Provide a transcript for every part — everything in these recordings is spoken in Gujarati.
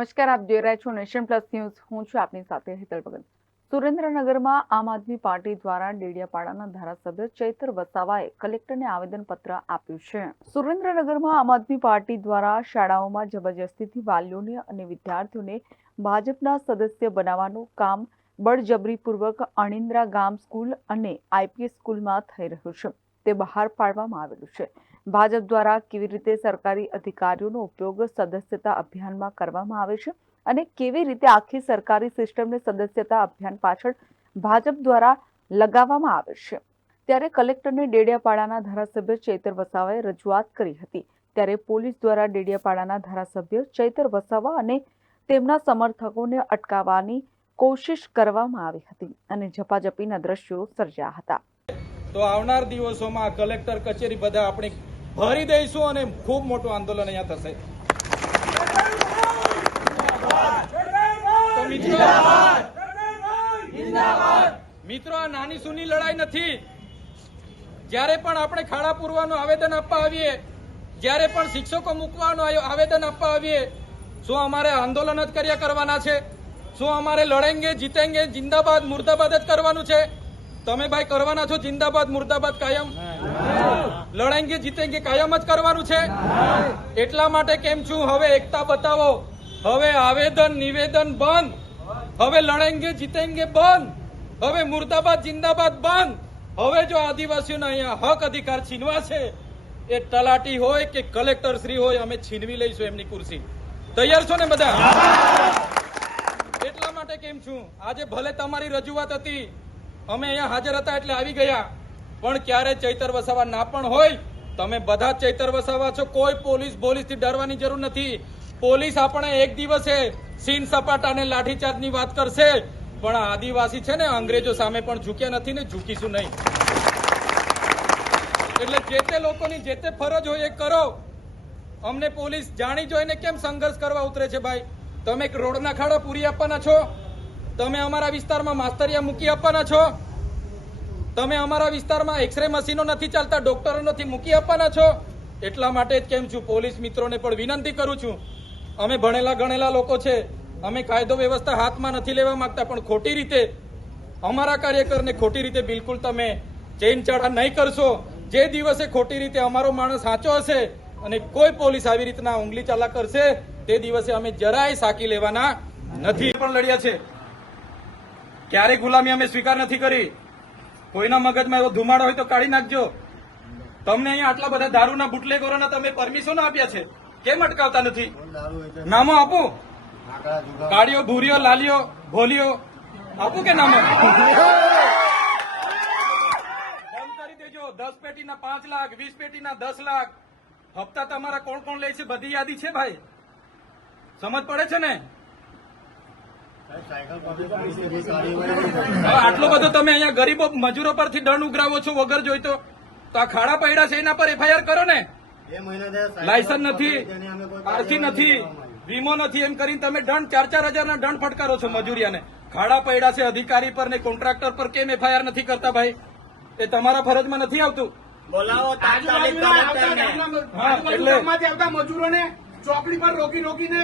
નમસ્કાર, આપ જોઈ રહ્યા છો નેશન પ્લસ ન્યૂઝ. હું છું આપની સાથે હેતલ ભગત. સુરેન્દ્રનગરમાં આમ આદમી પાર્ટી દ્વારા ડેડિયાપાડાના ધારાસભ્ય ચૈતર વસાવાએ કલેક્ટરને આવેદનપત્ર આપ્યું છે. સુરેન્દ્રનગરમાં આમ આદમી પાર્ટી દ્વારા શાળાઓમાં જબરજસ્તીથી વાલીઓને અને વિદ્યાર્થીઓને ભાજપના સદસ્ય બનાવવાનું કામ બળજબરીપૂર્વક અણિન્દ્રા ગામ સ્કૂલ અને આઈપીએસ સ્કૂલમાં થઈ રહ્યું છે. તે બહાર પાડવામાં આવેલું છે. ભાજપ દ્વારા કેવી રીતે સરકારી અધિકારીઓનો ઉપયોગ સદસ્યતા અભિયાનમાં કરવામાં આવે છે અને કેવી રીતે આખી સરકારી સિસ્ટમને સદસ્યતા અભિયાન પાછળ ભાજપ દ્વારા લગાવવામાં આવે છે, ત્યારે કલેક્ટરને ડેડિયાપાડાના ધારાસભ્ય ચૈતર વસાવાએ રજૂઆત કરી હતી. ત્યારે પોલીસ દ્વારા ડેડિયાપાડાના ધારાસભ્ય ચૈતર વસાવા અને તેમના સમર્થકોને અટકાવવાની કોશિશ કરવામાં આવી હતી અને ઝપાઝપીના દ્રશ્યો સર્જ્યા હતા. તો આવનાર દિવસોમાં કલેક્ટર કચેરી બધા આપણે ભરી દઈશું અને ખૂબ મોટું આંદોલન અહીંયા થશે. મિત્રો, આ નાની સૂની લડાઈ નથી. જ્યારે પણ આપણે ખાડા પૂરવાનું આવેદન આપવા આવીએ, જ્યારે પણ શિક્ષકો મૂકવાનું આવેદન આપવા આવીએ, શું અમારે આંદોલન જ કર્યા કરવાના છે? શું અમારે લડેંગે જીતેંગે જિંદાબાદ મુર્દાબાદ જ કરવાનું છે? તમે ભાઈ કરવાના છો જિંદાબાદ મુર્દાબાદ કાયમ? લડેંગે જીતેંગે કાયમ જ કરવાનું છે. એટલા માટે કેમ છું, હવે એકતા બતાવો. હવે આવેદન નિવેદન બંધ. હવે લડેંગે જીતેંગે બંધ. હવે મુર્દાબાદ જિંદાબાદ બંધ. હવે જો આદિવાસીઓના અહીંયા હક અધિકાર છીનવા છે, એ તલાટી હોય કે કલેક્ટર શ્રી હોય, અમે છીનવી લઈશું એમની ખુરશી. તૈયાર છો ને બધા? એટલા માટે કેમ છું, આજે ભલે તમારી રજૂઆત હતી, અમે અહીંયા હાજર હતા એટલે આવી ગયા, પણ ક્યારે ચૈતર વસાવા ના પણ હોય, તમે બધા ચૈતર વસાવા છો. કોઈ પોલીસથી ડરવાની જરૂર નથી. પોલીસ આપણે એક દિવસે સીન સપાટાને લાઠીચાર્જની વાત કરશે, પણ આદિવાસી છે ને અંગ્રેજો સામે પણ ઝૂક્યા નથી ને ઝૂકીશું નહીં. એટલે જે તે લોકોની જે તે ફરજ હોય એ કરો. અમને પોલીસ જાણી જોઈને કેમ સંઘર્ષ કરવા ઉતરે છે? ભાઈ, તમે રોડના ખાડા પૂરી આપવાના છો? તમે અમારા વિસ્તારમાં માસ્તરિયા મૂકી આપવાના છો? તમે અમારા વિસ્તારમાં એક્સરે મશીનો નથી ચાલતા, ડોક્ટરો નથી મૂકી આપવાના છો? એટલા માટે જ કેમ છું, પોલીસ મિત્રોને પણ વિનંતી કરું છું. અમે ભણેલા ગણેલા લોકો છે, અમે કાયદો વ્યવસ્થા હાથમાં નથી લેવા માંગતા, પણ ખોટી રીતે અમારા કાર્યકરને ખોટી રીતે બિલકુલ તમે ચેન ચાડા નહીં કરશો. જે દિવસે ખોટી રીતે અમારો માણસ સાચો હશે અને કોઈ પોલીસ આવી રીતના ઉંગલી ચાલા કરશે, તે દિવસે અમે જરાય સાકી લેવાના નથી. પણ લડ્યા છે, ક્યારે ગુલામી અમે સ્વીકાર નથી કરી. કોઈના મગજમાં એવો ધુમાડો હોય તો કાઢી નાખજો. તમને અહીંયા આટલા બધા દારૂના બુટલેગરોના તમે પરમિશન આપ્યા છે, કેમ અટકાવતા નથી? નામો આપો. કાળીઓ, ભૂરીઓ, લાલીઓ, ભોલીઓ આપું કે નામો? બંધ કરી દેજો. 10 પેટીના 5 લાખ, 20 પેટીના 10 લાખ. હપ્તા તમારા કોણ કોણ લે છે બધી યાદી છે ભાઈ. સમજ પડે છે ને? આટલો બધો તમે અહીંયા ગરીબો મજૂરો પરથી દંડ ઉઘરાવો છો વગર જોઈતો, તો આ ખાડા પૈડા છે એના પર એફઆઈઆર કરો ને. લાયસન્સ નથી, આરસી નથી, વીમો નથી, એમ કરીને તમે દંડ 4-4 હજારના દંડ ફટકારો છો મજૂરિયાને. ખાડા પૈડા છે અધિકારી પર ને કોન્ટ્રાક્ટર પર કેમ એફઆઈઆર નથી કરતા ભાઈ? એ તમારા ફરજમાં નથી આવતું. બોલાવો તાત્કાલિક કલેક્ટરને. મજૂરોને ચોકડી પર રોકીને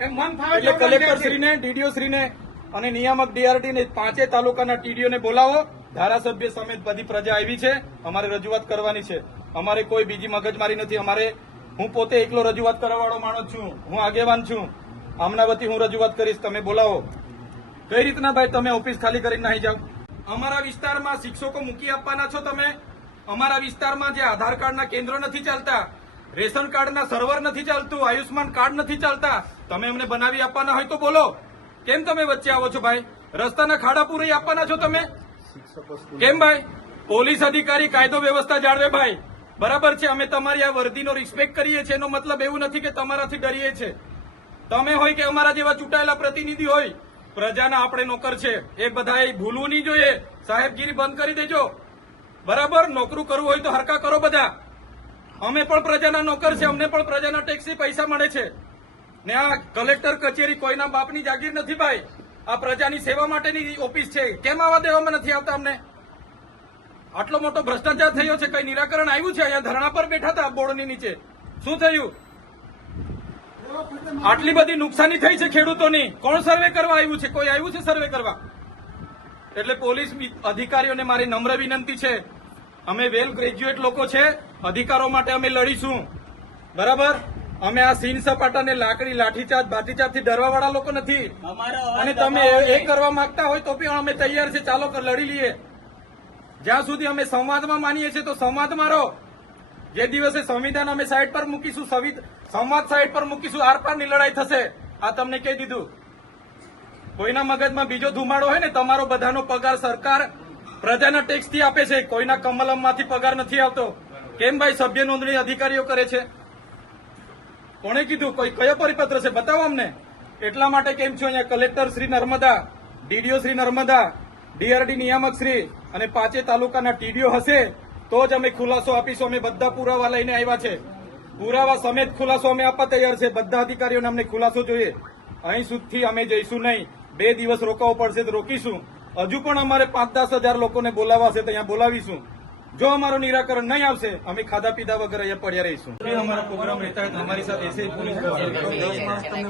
એટલે કલેક્ટર શ્રીને, ડીડીઓ શ્રીને અને નિયામક ડીઆરટી ને 5 તાલુકાના ટીડીઓને બોલાવો. ધારાસભ્ય સમેત બધી પ્રજા આવી છે, અમારે રજૂઆત કરવાની છે. અમારે કોઈ બીજી મગજમારી નથી. હું પોતે એકલો રજૂઆત કરવાવાળો માણસ છું, હું આગેવાન છું. આમના વતી હું રજૂઆત કરીશ, તમે બોલાવો. કઈ રીતના ભાઈ તમે ઓફિસ ખાલી કરીને નહીં જાઓ? અમારા વિસ્તારમાં શિક્ષકો મૂકી આપવાના છો તમે? અમારા વિસ્તારમાં જે આધાર કાર્ડના કેન્દ્રો નથી ચાલતા, રેશન કાર્ડના સર્વર નથી ચાલતું, આયુષ્માન કાર્ડ નથી ચાલતા, તમે અમને બનાવી આપવાના હોય તો બોલો. કેમ તમે વચ્ચે આવો છો ભાઈ? રસ્તાના ખાડા પૂરી આપવાના છો તમે? કેમ ભાઈ? પોલીસ અધિકારી કાયદો વ્યવસ્થા જાળવે ભાઈ, બરાબર છે. અમે તમારી આ વર્દીનો રિસ્પેક્ટ કરીએ છીએ, એનો મતલબ એવું નથી કે તમારાથી ડરીએ છીએ. તમે હોય કે અમારા જેવા ચૂંટાયેલા પ્રતિનિધિ હોય, પ્રજાના આપણે નોકર છે, એ બધાએ ભૂલવું નહીં જોઈએ. સાહેબગીરી બંધ કરી દેજો, બરાબર? નોકરું કરવું હોય તો હરકા કરો બધા. અમે પણ પ્રજાના નોકર છે, અમને પણ પ્રજાના ટેક્સથી પૈસા મળે છે ને. આ કલેક્ટર કચેરી કોઈના બાપની જાગીર નથી ભાઈ, આ પ્રજાની સેવા માટેની ઓફિસ છે. કેમ આવા દેવામાં નથી આવતા અમને? આટલો મોટો ભ્રષ્ટાચાર થયો છે, કઈ નિરાકરણ આવ્યું છે? અહીંયા ધરણા પર બેઠા હતા બોર્ડની નીચે, શું થયું? આટલી બધી નુકસાની થઈ છે ખેડૂતોની, કોણ સર્વે કરવા આવ્યું છે? કોઈ આવ્યું છે સર્વે કરવા? એટલે પોલીસ અધિકારીઓને મારી નમ્ર વિનંતી છે, અમે વેલ ગ્રેજ્યુએટ લોકો છે, અધિકારો માટે અમે લડીશું, બરાબર? અમે આ સીન સપાટાને લાકડી લાઠીચાર્જથી ડરવા વાળા લોકો નથી. અને તમે એ કરવા માંગતા હોય તો પણ અમે તૈયાર છે, ચાલો લડી લઈએ. જ્યાં સુધી અમે સંવાદમાં માનીએ છીએ તો સંવાદમાં રહો. જે દિવસે સંવિધાન અમે સાઈડ પર મૂકીશું, સંવાદ સાઈડ પર મૂકીશું, આરપારની લડાઈ થશે. આ તમને કહી દીધું. કોઈના મગજમાં બીજો ધુમાડો હોય ને, તમારો બધાનો પગાર સરકાર પ્રજાના ટેક્સથી આપે છે, કોઈના કમલમમાંથી પગાર નથી આવતો. કેમ ભાઈ સભ્ય નોંધણી અધિકારીઓ કરે છે? કોણે કીધું? કોઈ કયો પરિપત્ર છે? બતાવો અમને. એટલા માટે કેમ છો અહીંયા collector Shri Narmada, DDO Shri Narmada, DRD નિયામક શ્રી અને 5 તાલુકાના ટીડીઓ હશે તો જ અમે ખુલાસો આપીશું. અમે બધા પુરાવા લઈને આવ્યા છે, પુરાવા સમેત ખુલાસો અમે આપવા તૈયાર છે. બધા અધિકારીઓને અમને ખુલાસો જોઈએ. અહીં સુધી અમે જઈશું નહીં. 2 દિવસ રોકાવું પડશે તો રોકીશું. હજુ પણ અમારે 5-10 હજાર લોકોને બોલાવવા છે તો અહીંયા બોલાવીશું. जो हमारा निराकरण नहीं आवશે અમે ખાધા પીધા વગર અહીંયા પડ્યા રહીશું. हमारा प्रोग्राम रहता है तो हमारे साथ ऐसे ही पुलिस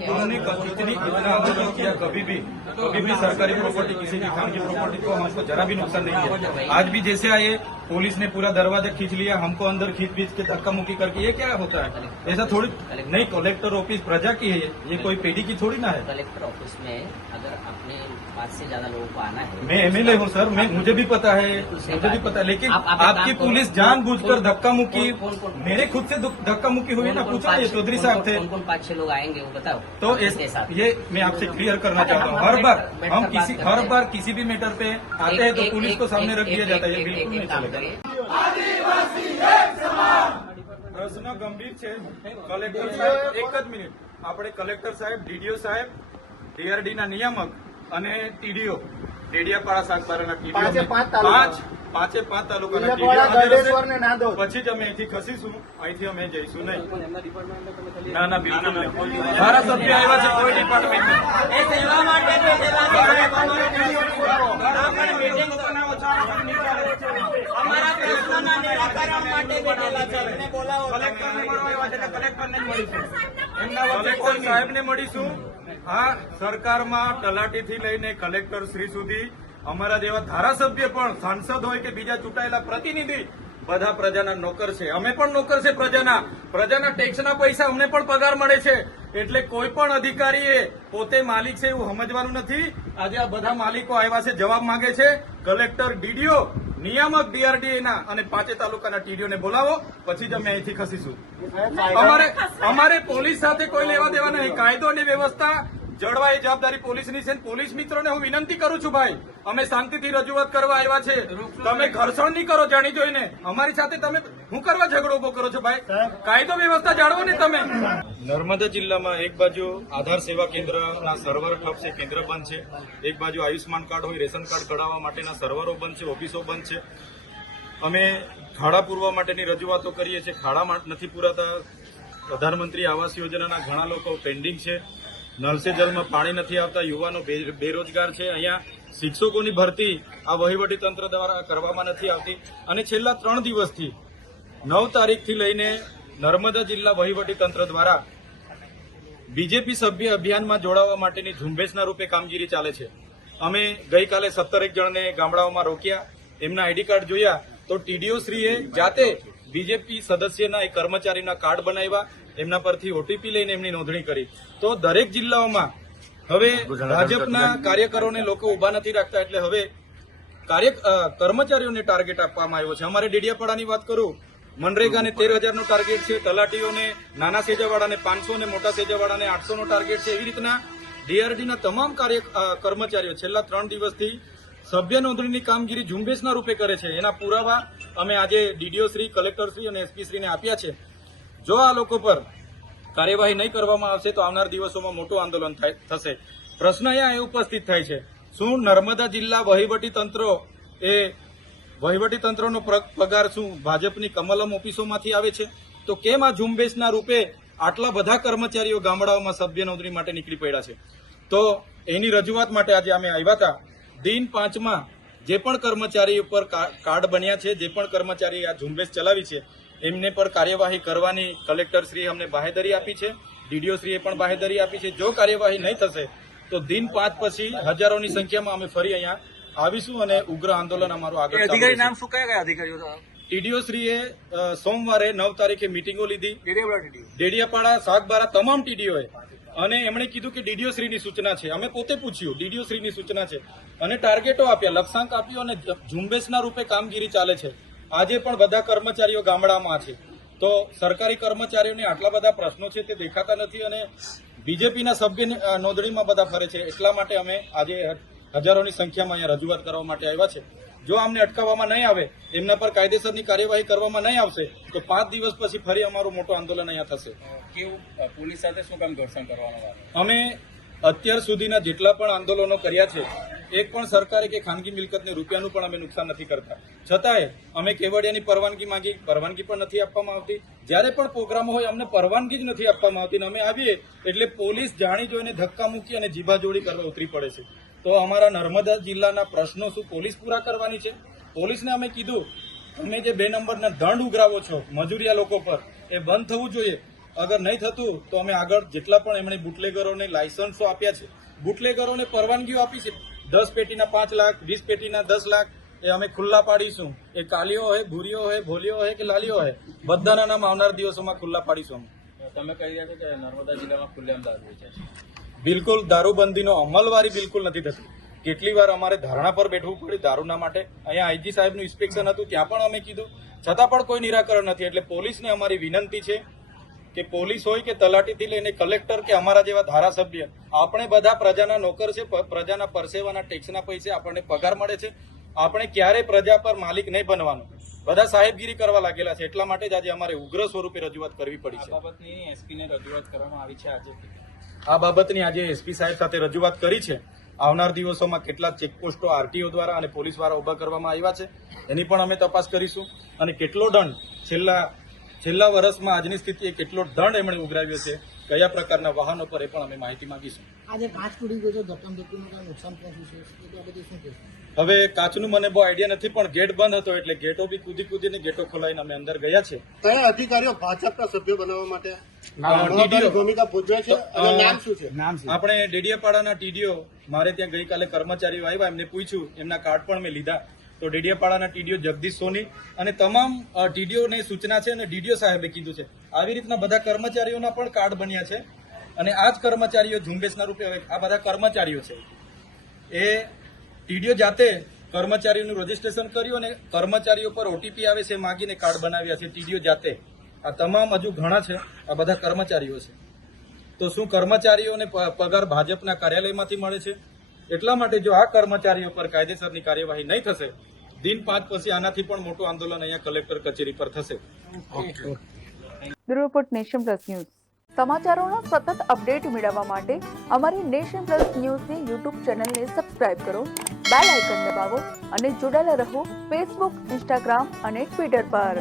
हमने कचौती इतना आंदोलन किया, कभी भी सरकारी प्रॉपर्टी किसी की खानगी प्रॉपर्टी को हमको जरा भी नुकसान नहीं किया. आज भी जैसे आए पुलिस ने पूरा दरवाजा खींच लिया, हमको अंदर खींच के धक्का मुक्की करके. ये क्या होता है? ऐसा थोड़ी नहीं. कलेक्टर ऑफिस प्रजा की है, ये कोई पेढ़ी की थोड़ी ना है. कलेक्टर ऑफिस में अगर अपने 5 से ज्यादा लोगों को आना है, मैं एमएलए हूँ सर, मुझे भी पता है, लेकिन आपकी पुलिस जानबूझकर धक्का मुक्की, मेरे खुद से धक्का मुक्की हुई ना. पूछो ये चौधरी साहब थे. कौन 5-6 लोग आएंगे वो बताओ. तो ये मैं आपसे क्लियर करना चाहता हूँ. हर बार किसी भी मैटर पे आते हैं तो पुलिस को सामने रख दिया जाता है. ये बिल्कुल नहीं चलेगा. પ્રશ્ન ગંભીર છે. કલેક્ટર સાહેબ, એક જ મિનિટ. આપણે કલેક્ટર સાહેબ, ડીડીઓ સાહેબ, ડીઆરડી ના નિયામક અને ટીડીઓ, ડેડિયાપાડા સાગબારાના ટીડીઓ, 5 તાલુકાના ટીડીઓ, પછી જ અમે અહીંથી ખસીશું. અહીંથી અમે જઈશું નહીં. ના બિલકુલ નહીં. ધારાસભ્ય આવ્યા છે, કોઈ ડિપાર્ટમેન્ટ કલેક્ટર સાહેબને મળીશું. આ સરકારમાં તલાટીથી લઈને કલેક્ટર શ્રી સુધી અમારા જેવા ધારાસભ્ય પણ, સાંસદ હોય કે બીજા ચૂંટાયેલા પ્રતિનિધિ, બધા પ્રજાના નોકર છે. અમે પણ નોકર છે પ્રજાના ટેક્સના પૈસા અમને પણ પગાર મળે છે. એટલે કોઈ પણ અધિકારીએ પોતે માલિક છે એવું સમજવાનું નથી. આજે આ બધા માલિકો આવ્યા છે, જવાબ માંગે છે. કલેક્ટર, ડીડીઓ, નિયામક ડીઆરડીએના અને 5 તાલુકાના ટીડીઓને બોલાવો, પછી જ અમે અહીંથી ખસીશું. અમારે પોલીસ સાથે કોઈ લેવા દેવા નહીં. કાયદો અને વ્યવસ્થા જળવાય એ જવાબદારી પોલીસની છે. પોલીસ મિત્રોને હું વિનંતી કરું છું, ભાઈ અમે શાંતિથી રજૂઆત કરવા આવ્યા છે. તમે ઘર્ષણ નહીં કરો જાણી જોઈને. અમારી સાથે તમે શું કરવા ઝઘડો ઉભો કરો છો? ભાઈ કાયદો વ્યવસ્થા જાળવો ને તમે. નર્મદા જિલ્લામાં એક બાજુ આધાર સેવા કેન્દ્રના સર્વર ઠપ છે, કેન્દ્ર બંધ છે. એક બાજુ આયુષ્માન કાર્ડ હોય, રેશન કાર્ડ કઢાવવા માટેના સર્વરો બંધ છે, ઓફિસો બંધ છે. અમે ખાડા પૂરવા માટેની રજૂઆતો કરીએ છીએ, ખાડા નથી પૂરાતા. પ્રધાનમંત્રી આવાસ યોજનાના ઘણા લોકો પેન્ડિંગ છે. નળ સે જલમાં પાણી નથી આવતા. યુવાનો બેરોજગાર છે. અહીંયા શિક્ષકોની ભરતી આ વહીવટી તંત્ર દ્વારા કરવામાં નથી આવતી. અને છેલ્લા 3 દિવસથી 9 તારીખથી લઈને નર્મદા જિલ્લા વહીવટી તંત્ર દ્વારા બીજેપી સભ્ય અભિયાનમાં જોડાવા માટેની ઝુંબેશના રૂપે કામગીરી ચાલે છે. અમે ગઈકાલે 17 જણને ગામડાઓમાં રોક્યા, એમના આઈડી કાર્ડ જોયા તો ટીડીઓ શ્રીએ જાતે બીજેપી સદસ્યના એક કર્મચારીના કાર્ડ બનાવ્યા, એમના પરથી ઓટીપી લઈને એમની નોંધણી કરી. તો દરેક જિલ્લાઓમાં હવે ભાજપના કાર્યકરોને લોકો ઉભા નથી રાખતા, એટલે હવે કર્મચારીઓને ટાર્ગેટ આપવામાં આવ્યો છે. અમારે ડેડિયાપાડાની વાત કરું, મનરેગાને 13,000નો ટાર્ગેટ છે, તલાટીઓને નાના સેજાવાળાને 500 અને મોટા સેજાવાળાને 800નો ટાર્ગેટ છે. એવી રીતના ડીઆરડીના તમામ કર્મચારીઓ છેલ્લા 3 દિવસથી સભ્ય નોંધણીની કામગીરી ઝુંબેશના રૂપે કરે છે. એના પુરાવા અમે આજે ડીડીઓ શ્રી, કલેક્ટર શ્રી અને એસપી શ્રીને આપ્યા છે. જો આ લોકો પર કાર્યવાહી નહીં કરવામાં આવશે તો આવનાર દિવસોમાં મોટું આંદોલન થશે. પ્રશ્ન અહીંયા એ ઉપસ્થિત થાય છે, શું નર્મદા જિલ્લા વહીવટી તંત્રનો પગાર શું ભાજપની કમલમ ઓફિસોમાંથી આવે છે? તો કેમ આ ઝુંબેશના રૂપે આટલા બધા કર્મચારીઓ ગામડાઓમાં સભ્ય નોંધણી માટે નીકળી પડ્યા છે? તો એની રજૂઆત માટે આજે અમે આવ્યા હતા. દિન 5માં જે પણ કર્મચારી ઉપર કાર્ડ બન્યા છે, જે પણ કર્મચારી આ ઝુંબેશ ચલાવી છે, એમને પર કાર્યવાહી કરવાની કલેક્ટર શ્રી અમને બાહેધરી આપી છે. ડીડીઓશ્રીએ પણ બાહેધરી આપી છે. જો કાર્યવાહી નહીં થશે તો દિન 5 પછી હજારોની સંખ્યામાં અમે ફરી અહીંયા આવીશું અને ઉગ્ર આંદોલન અમારું આગળ ચાલુ અધિકારી રહેશે. નામ શું કયા અધિકારીઓ ટીડીઓશ્રીએ સોમવારે 9 તારીખે મિટિંગો લીધી ડેડિયાપાડા સાગબારા તમામ ટીડીઓએ, અને એમણે કીધું કે ડીડીઓશ્રીની સૂચના છે. અમે પોતે પૂછ્યું, ડીડીઓશ્રીની સૂચના છે, અને ટાર્ગેટો આપ્યા, લક્ષ્યાંક આપ્યો, અને ઝુંબેશના રૂપે કામગીરી ચાલે છે. આજે પણ બધા કર્મચારીઓ ગામડામાં છે, તો સરકારી કર્મચારીઓને આટલા બધા પ્રશ્નો છે તે દેખાતા નથી, અને બીજેપીના સભ્ય નોંધણીમાં બધા ફરે છે. એટલા માટે અમે આજે હજારોની સંખ્યામાં અહીંયા રજૂઆત કરવા માટે આવ્યા છે. જો આમને અટકાવવામાં નહીં આવે, એમના પર કાયદેસરની કાર્યવાહી કરવામાં નહીં આવશે, તો 5 દિવસ પછી ફરી અમારું મોટું આંદોલન અહીંયા થશે. કેવું પોલીસ સાથે શું કામ ઘર્ષણ કરવાનું? અમે અત્યાર સુધીના જેટલા પણ આંદોલનો કર્યા છે, એક પણ સરકારી કે ખાનગી મિલકતને રૂપિયાનું પણ અમે નુકસાન નથી કરતા. છતાંય અમે કેવડિયાની પરવાનગી માંગી, પરવાનગી પણ નથી આપવામાં આવતી. જ્યારે પણ પ્રોગ્રામો હોય અમને પરવાનગી જ નથી આપવામાં આવતી, અને અમે આવીએ એટલે પોલીસ જાણી જોઈને ધક્કા મૂકી અને જીભાજોડી કરવા ઉતરી પડે છે. તો અમારા નર્મદા જિલ્લાના પ્રશ્નો શું પોલીસ પૂરા કરવાની છે? પોલીસને અમે કીધું, તમે જે 2 નંબરના દંડ ઉઘરાવો છો મજૂરિયા લોકો પર, એ બંધ થવું જોઈએ. અગર નહીં થતું તો અમે આગળ જેટલા પણ એમણે બુટલેગરોને લાયસન્સો આપ્યા છે, બુટલેગરોને પરવાનગીઓ આપી છે, 10 પેટીના 5 લાખ, 20 પેટીના 10 લાખ, એ અમે ખુલ્લા પાડીશું. એ કાલીઓ હોય, ભૂરીઓ હોય, ભોલીઓ હોય કે લાલીઓ હોય, બધાના નામ આવનાર દિવસોમાં ખુલ્લા પાડીશું. તમે કહી રહ્યા છો કે નર્મદા જિલ્લામાં ખુલ્લેઆમ દારૂ વેચાય છે. બિલકુલ દારૂબંધીનો અમલવારી બિલકુલ નથી થતી. કેટલી વાર અમારે ધરણા પર બેઠવું પડ્યું દારૂના માટે. અહીંયા આઈજી સાહેબનું ઇન્સ્પેક્શન હતું, ત્યાં પણ અમે કીધું, છતાં પણ કોઈ નિરાકરણ નથી. એટલે પોલીસને અમારી વિનંતી છે કે પોલીસ હોય કે તલાટીથી લઈને કલેક્ટર કે અમારા જેવા ધારાસભ્ય, આપણે બધા પ્રજાના નોકર છે, પ્રજાના પરસેવાના ટેક્સના પૈસે આપણને પગાર મળે છે. આપણે ક્યારે પ્રજા પર માલિક નહીં બનવાનું. બધા સાહેબગીરી કરવા લાગેલા છે. એટલા માટે જ આજે અમારે ઉગ્ર સ્વરૂપે રજૂઆત કરવી પડી છે. બાબતની એસપીને રજૂઆત કરવામાં આવી છે આજે. આ બાબતની આજે એસપી સાહેબ સાથે રજૂઆત કરી છે. આવનાર દિવસોમાં કેટલાક ચેકપોસ્ટો આરટીઓ દ્વારા અને પોલીસ દ્વારા ઉભા કરવામાં આવ્યા છે, એની પણ અમે તપાસ કરીશું. અને કેટલો દંડ છેલ્લા વર્ષમાં આજની સ્થિતિએ કેટલો દંડ એમણે ઉઘરાવ્યો છે, કયા પ્રકારના વાહનો પર, એ પણ અમે માહિતી માંગીશું. આજે કાચ તૂટી ગયો છે, ધક્કામુક્કીનું કાંઈ નુકસાન પહોંચ્યું છે, એ બાબતે શું કહેશો? હવે કાચનું મને બહુ આઈડિયા નથી, પણ ગેટ બંધ હતો એટલે ગેટો બી કૂદીને ગેટો ખોલાવીને અમે અંદર ગયા છે. કયા અધિકારીઓ ભાજપના સભ્ય બનાવવા માટે TDO ભૂમિકા ભજવે છે અને નામ શું છે? આપણે ડેડિયાપાડાના ટીડીઓ, મારે ત્યાં ગઈકાલે કર્મચારીઓ આવ્યા, એમને પૂછ્યું, એમના કાર્ડ પણ મેં લીધા. તો ડેડિયાપાડાના ટીડીઓ જગદીશ સોની અને તમામ ટીડીઓને સૂચના છે, અને ડીડીઓ સાહેબે કીધું છે. આવી રીતના બધા કર્મચારીઓના પણ કાર્ડ બન્યા છે, અને આ જ કર્મચારીઓ ઝુંબેશના રૂપે, આ બધા કર્મચારીઓ છે, એ ટીડીઓ જાતે કર્મચારીઓનું રજીસ્ટ્રેશન કર્યું અને કર્મચારીઓ પર ઓટીપી આવે છે માગીને કાર્ડ બનાવ્યા છે ટીડીઓ જાતે. આ તમામ હજુ ઘણા છે, આ બધા કર્મચારીઓ છે. તો શું કર્મચારીઓને પગાર ભાજપના કાર્યાલયમાંથી મળે છે? એટલા માટે જો આ કર્મચારીઓ પર કાયદેસરની કાર્યવાહી નહીં થશે, દિન 5 પછી આનાથી પણ મોટું આંદોલન અહીંયા કલેક્ટર કચેરી પર થશે. Bureau report nation plus news. સમાચારોના સતત અપડેટ મેળવવા માટે અમારી નેશન પ્લસ ન્યૂઝની યુટ્યુબ ચેનલને સબસ્ક્રાઇબ કરો, બેલ આઇકન દબાવો અને જોડાયેલા રહો ફેસબુક, ઇન્સ્ટાગ્રામ અને ટ્વિટર પર.